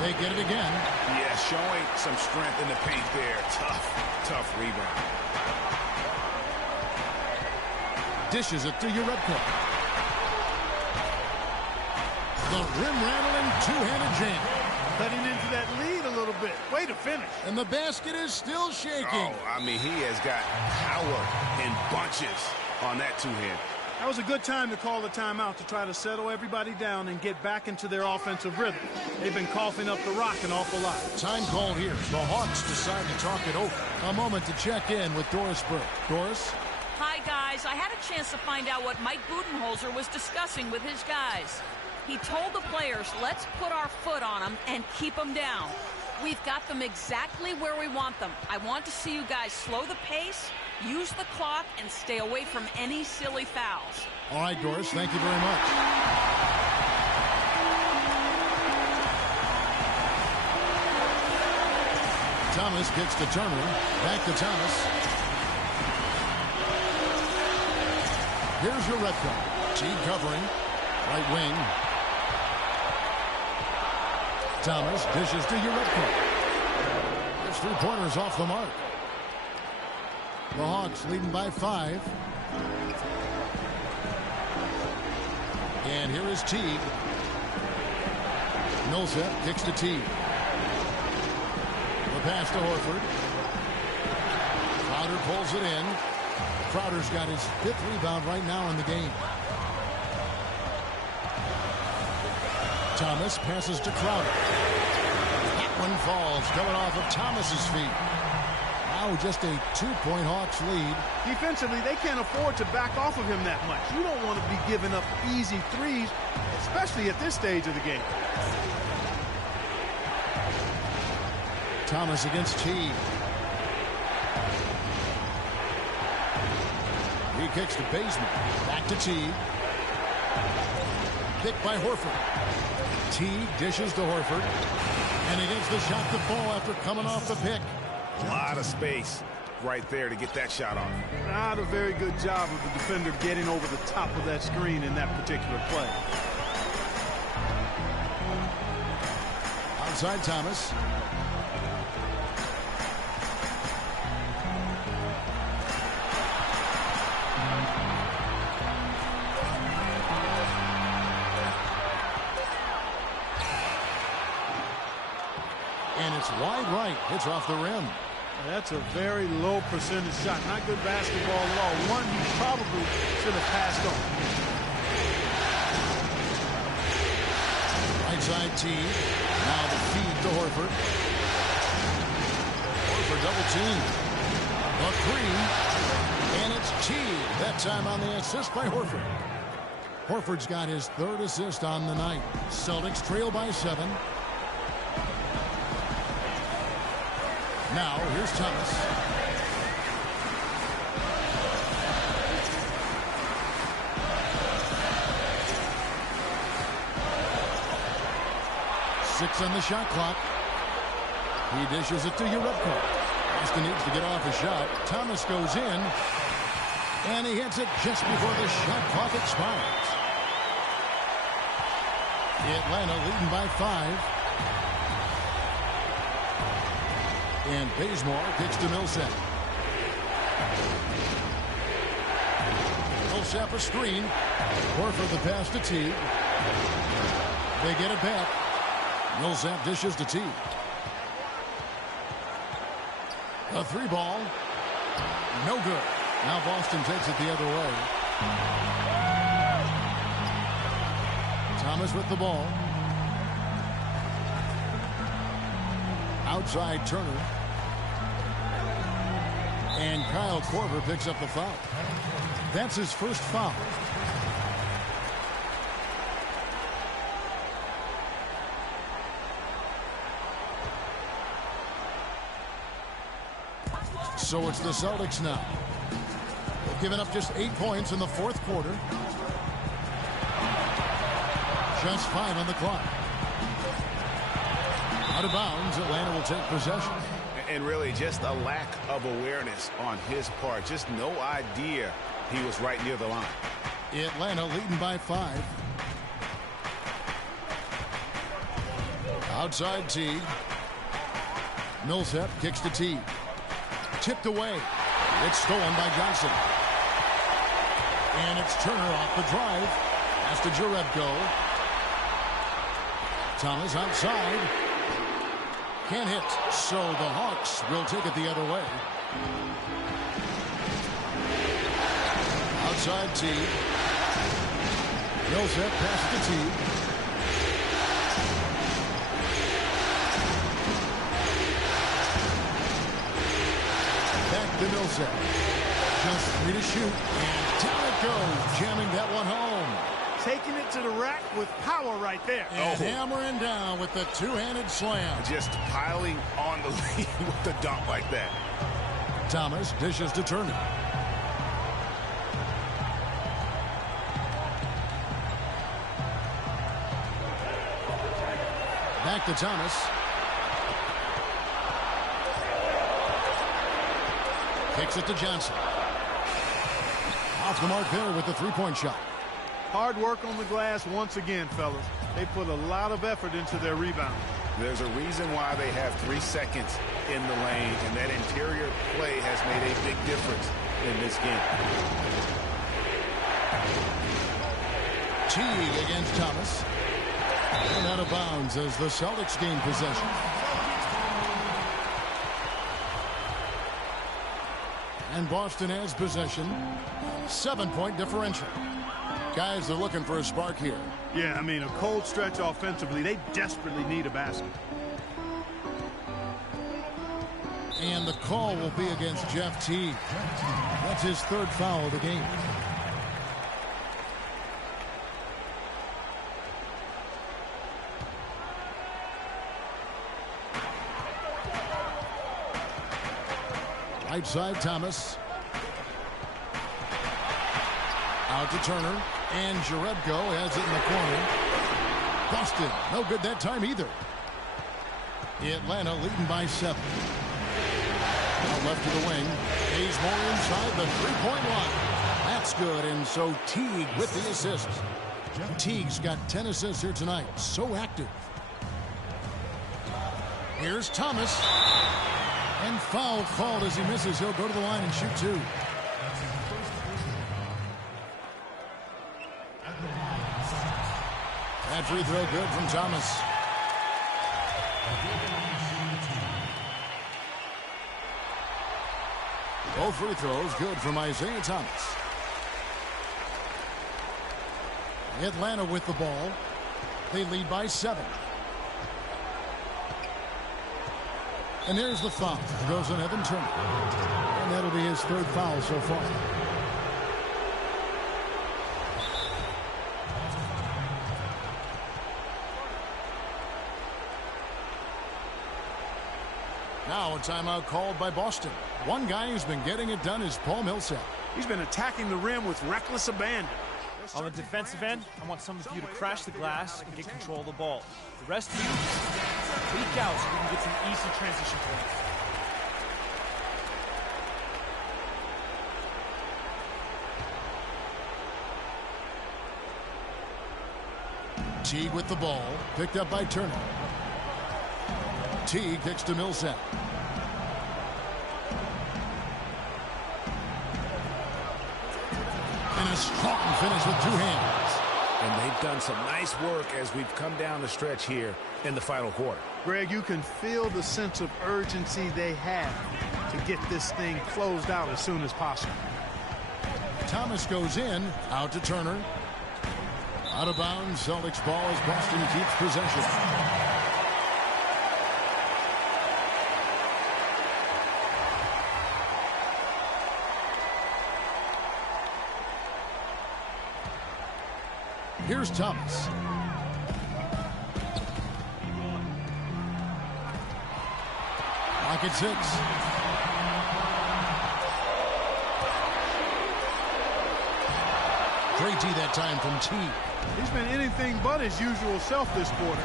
They get it again. Yeah, showing some strength in the paint there. Tough rebound. Dishes it to Urebko. The rim-rattling two-handed jam. Cutting into that lead a little bit. Way to finish. And the basket is still shaking. Oh, I mean, he has got power in bunches on that two-hand. That was a good time to call the timeout to try to settle everybody down and get back into their offensive rhythm. They've been coughing up the rock an awful lot. Time call here. The Hawks decide to talk it over. A moment to check in with Doris Burke. Doris? Hi, guys. I had a chance to find out what Mike Budenholzer was discussing with his guys. He told the players, let's put our foot on them and keep them down. We've got them exactly where we want them. I want to see you guys slow the pace, use the clock, and stay away from any silly fouls. All right, Doris, thank you very much. Thomas kicks to Turner. Back to Thomas. Here's Urebko. Teague covering. Right wing. Thomas dishes to Urebko. His 3-pointers off the mark. The Hawks leading by 5. And here is Teague. Millsap kicks to Teague. The pass to Horford. Crowder pulls it in. Crowder's got his 5th rebound right now in the game. Thomas passes to Crowder. That one falls, coming off of Thomas's feet. Now just a 2-point Hawks lead. Defensively, they can't afford to back off of him that much. You don't want to be giving up easy threes, especially at this stage of the game. Thomas against Teague. He kicks to Bazemore. Back to Teague. Picked by Horford. Teague dishes to Horford. And he gets the shot to fall after coming off the pick. A lot of space right there to get that shot off. Not a very good job of the defender getting over the top of that screen in that particular play. Outside Thomas. And it's wide right. Hits off the rim. That's a very low percentage shot. Not good basketball at all. One you probably should have passed on. Right side Teague. Now the feed to Horford. Horford double team. A 3. And it's Teague. That time on the assist by Horford. Horford's got his 3rd assist on the night. Celtics trail by 7. Now, here's Thomas. Six on the shot clock. He dishes it to Urebko. Boston needs to get off a shot. Thomas goes in. And he hits it just before the shot clock expires. Atlanta leading by 5. And Bazemore kicks to Millsap. Millsap a screen. Horford the pass to Teague. They get it back. Millsap dishes to Teague. A 3-ball. No good. Now Boston takes it the other way. Thomas with the ball. Outside Turner. And Kyle Korver picks up the foul. That's his first foul. So it's the Celtics now. They've given up just 8 points in the fourth quarter. Just 5 on the clock. Out of bounds, Atlanta will take possession. And really just a lack of awareness on his part. Just no idea he was right near the line. Atlanta leading by 5. Outside Teague. Millsap kicks to Teague. Tipped away. It's stolen by Johnson. And it's Turner off the drive. Pass to Jerebko. Thomas outside. Can't hit. So the Hawks will take it the other way. Outside Teague. Millsap passes to Teague. Back to Millsap. Just 3 to shoot. And down it goes. Jamming that one home. Taking it to the rack with power right there. And hammering down with the two-handed slam. Just piling on the lead with the dunk like that. Thomas dishes to Turner. Back to Thomas. Kicks it to Johnson. Off the mark there with the three-point shot. Hard work on the glass once again, fellas. They put a lot of effort into their rebound. There's a reason why they have 3 seconds in the lane, and that interior play has made a big difference in this game. Teague against Thomas. And out of bounds as the Celtics gain possession. And Boston has possession. 7-point differential. Guys are looking for a spark here. Yeah, I mean, a cold stretch offensively. They desperately need a basket. And the call will be against Jeff Teague. That's his 3rd foul of the game. Right side, Thomas. Out to Turner. And Jerebko has it in the corner. Boston, no good that time either. Atlanta leading by 7. Out left to the wing. Bazemore inside the three-point line. That's good, and so Teague with the assist. Teague's got 10 assists here tonight. So active. Here's Thomas. And foul called as he misses. He'll go to the line and shoot 2. That free throw good from Thomas. Both free throws good from Isaiah Thomas. Atlanta with the ball. They lead by 7. And there's the foul. It goes on Evan Turner. And that'll be his 3rd foul so far. Now a timeout called by Boston. One guy who's been getting it done is Paul Millsap. He's been attacking the rim with reckless abandon. On the defensive end, I want some of you to crash the glass and get control of the ball. The rest of you, leak out so we can get some easy transition points. Teague with the ball, picked up by Turner. Teague kicks to Millsap. And a strong finish with 2 hands. And they've done some nice work as we've come down the stretch here in the final quarter. Greg, you can feel the sense of urgency they have to get this thing closed out as soon as possible. Thomas goes in, out to Turner. Out of bounds, Celtics ball as Boston keeps possession. Here's Thomas. Pocket 6. Great D that time from T. He's been anything but his usual self this quarter.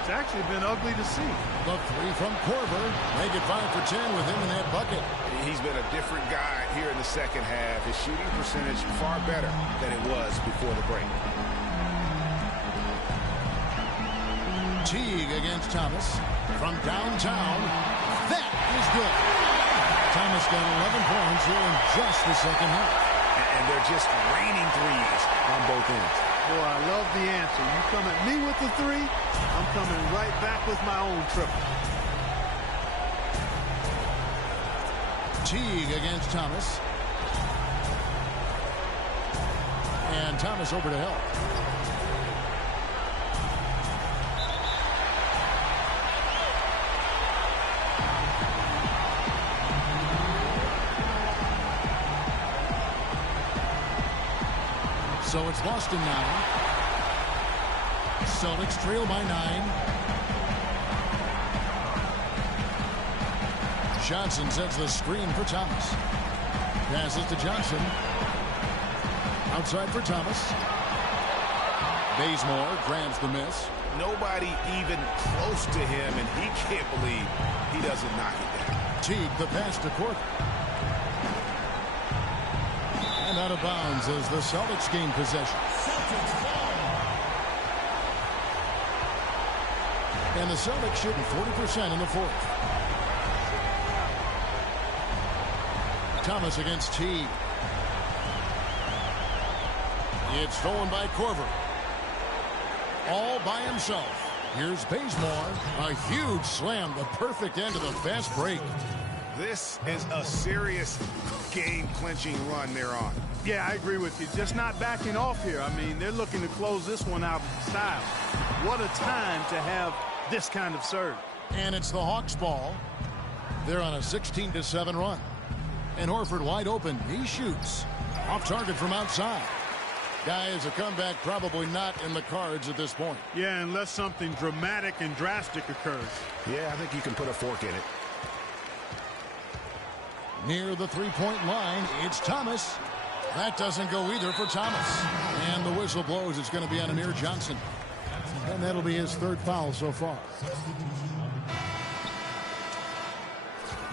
It's actually been ugly to see. The 3 from Korver. Make it 5 for 10 with him in that bucket. He's been a different guy here in the second half. His shooting percentage far better than it was before the break. Teague against Thomas from downtown. That is good. Thomas got 11 points here in just the second half. And they're just raining threes on both ends. Boy, I love the answer. You come at me with the 3, I'm coming right back with my own triple. Teague against Thomas. And Thomas over to help. So it's Boston now. Celtics trail by 9. Johnson sets the screen for Thomas. Passes to Johnson. Outside for Thomas. Bazemore grabs the miss. Nobody even close to him, and he can't believe he doesn't knock it down. Teague the pass to Korver. And out of bounds as the Celtics gain possession. And the Celtics shooting 40% in the 4th. Thomas against Teague. It's stolen by Korver. All by himself. Here's Bazemore. A huge slam, the perfect end of the fast break. This is a serious game-clinching run they're on. Yeah, I agree with you. Just not backing off here. I mean, they're looking to close this one out in style. What a time to have this kind of serve. And it's the Hawks ball. They're on a 16-7 run. And Horford wide open. He shoots. Off target from outside. Guys, a comeback probably not in the cards at this point. Yeah, unless something dramatic and drastic occurs. Yeah, I think you can put a fork in it. Near the three-point line, it's Thomas. That doesn't go either for Thomas. And the whistle blows. It's going to be on Amir Johnson. And that'll be his 3rd foul so far.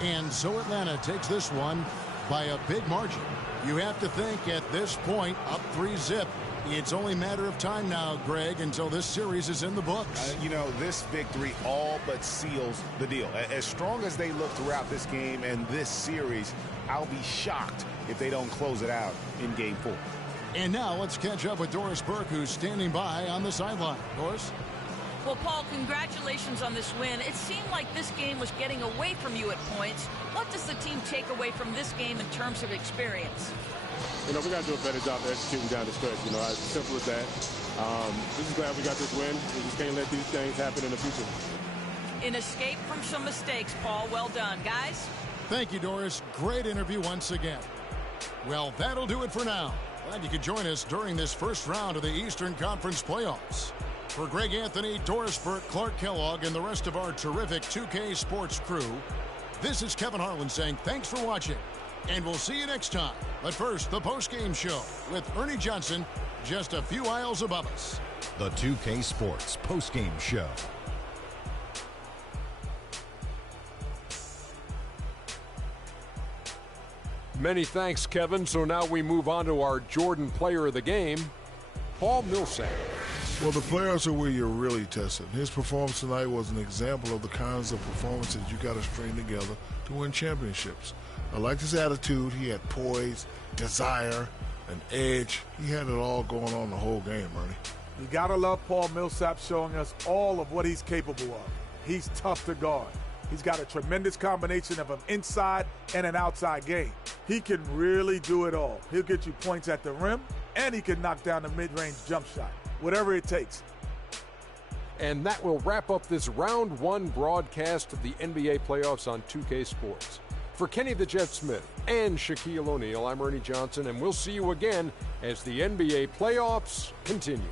And so Atlanta takes this one by a big margin. You have to think at this point, up 3-zip. It's only a matter of time now, Greg, until this series is in the books. You know, this victory all but seals the deal. As strong as they look throughout this game and this series, I'll be shocked if they don't close it out in Game 4. And now let's catch up with Doris Burke, who's standing by on the sideline. Doris? Well, Paul, congratulations on this win. It seemed like this game was getting away from you at points. What does the team take away from this game in terms of experience? You know, we got to do a better job of executing down the stretch. You know, as simple as that. Just glad we got this win. We just can't let these things happen in the future. An escape from some mistakes, Paul. Well done, guys. Thank you, Doris. Great interview once again. Well, that'll do it for now. Glad you could join us during this first round of the Eastern Conference playoffs. For Greg Anthony, Doris Burke, Clark Kellogg, and the rest of our terrific 2K Sports crew, This is Kevin Harlan saying thanks for watching, and we'll see you next time. But first, the post-game show with Ernie Johnson just a few aisles above us. The 2K Sports post-game show. Many thanks, Kevin. So now we move on to our Jordan player of the game, Paul Millsap. Well, the playoffs are where you're really tested. His performance tonight was an example of the kinds of performances you got to string together to win championships. I liked his attitude. He had poise, desire, an edge. He had it all going on the whole game, Ernie. You got to love Paul Millsap showing us all of what he's capable of. He's tough to guard. He's got a tremendous combination of an inside and an outside game. He can really do it all. He'll get you points at the rim, and he can knock down the mid-range jump shot. Whatever it takes. And that will wrap up this round one broadcast of the NBA playoffs on 2K Sports. For Kenny the Jet Smith and Shaquille O'Neal, I'm Ernie Johnson, and we'll see you again as the NBA playoffs continue.